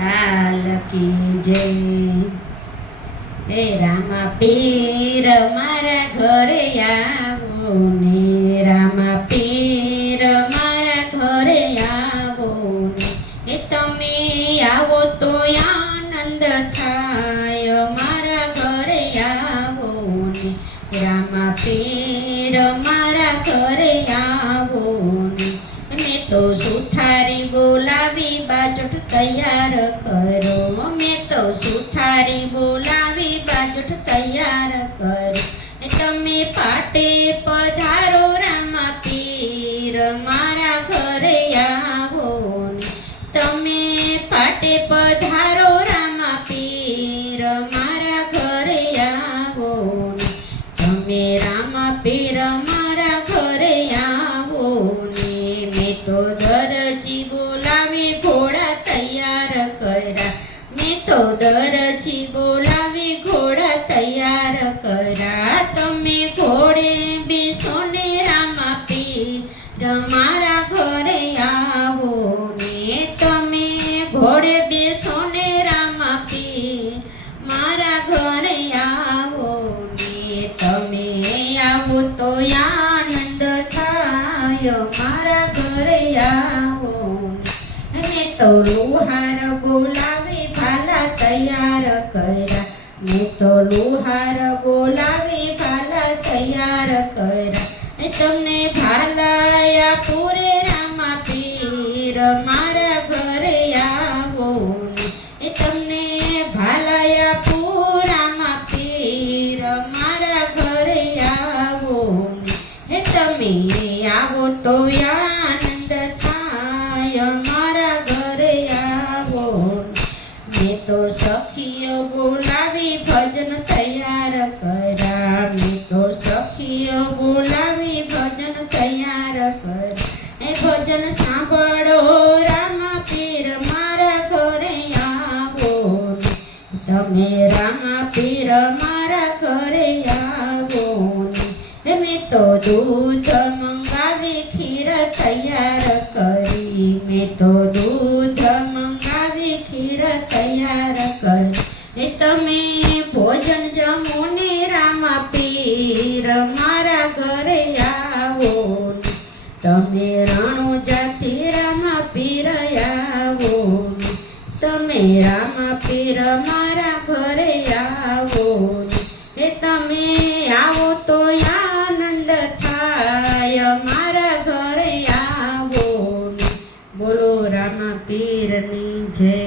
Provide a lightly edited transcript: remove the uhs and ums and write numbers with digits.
લાલ કી જય। હે રામા પીર મારા ઘરે આવો ને, રામા પીર મારા ઘરે આવો ને, એ તમે આવો તો આનંદ થાય, મારા ઘરે આવો ને, રામા પીર મારા ઘરે આવો ને। મેં તો સુથારી બોલાવી બાજોઠ તૈયાર કરો, મેં તો સુથારી બોલાવી બાજોઠ તૈયાર કરો, તમે પાટે પધારો રામા પીર મારા ઘરે આવો ને, તમે પાટે પધારો રામા પીર મારા ઘરે આવો ને, તમે રામા પીર મારા ઘરે આવો ને। મેં તો દરજી બોલાવી ઘોડા તૈયાર કર્યા, મેં તો દરજી બોલાવી ઘોડા તૈયાર કર્યા, તમે ઘોડે બેસો ને રામા પીર મારા ઘરે આવો ને, તમે ઘોડે બેસો ને રામા પીર મારા ઘરે આવો ને, તમે આવો તો આનંદ થાય, મારા ઘરે આવો ને। મેં તો લુહાર બોલાવી ભાલા તૈયાર કર્યા, મેં તો લુહાર બોલાવી ભાલા તૈયાર કર્યા, તમને ભાલાયા પૂરે રામા પીર મારા ઘરે આવો ને, તમને ભાલાયા પૂ રામા પીર મારા ઘરે આવો ને, તમે આવો તો આનંદ થાય, મારા ઘરે આવો ને। મેં તો સખીઓ બોલાવી ભજન તૈયાર કર્યા, મેં તો સખીઓ બોલાવી ભજન તૈયાર કર્યા, એ ભજન સાંભળો રામા પીર મારા ઘરે આવો ને, તમે રામા પીર મારા ઘરે આવો ને। મેં તો દૂધ મંગાવી ખીર તૈયાર કરી, મેં તો દૂધ મંગાવી ખીર તૈયાર કરી, તમે ભોજન જમો ને રામા પીર મારા ઘરે આવો ને, તમે રણુજાથી રામા પીર આવો ને, તમે રામા પીર મારા ઘરે આવો ને, તમે આવો તો આનંદ થાય, મારા ઘરે આવો ને। બોલો રામા પીરની જય।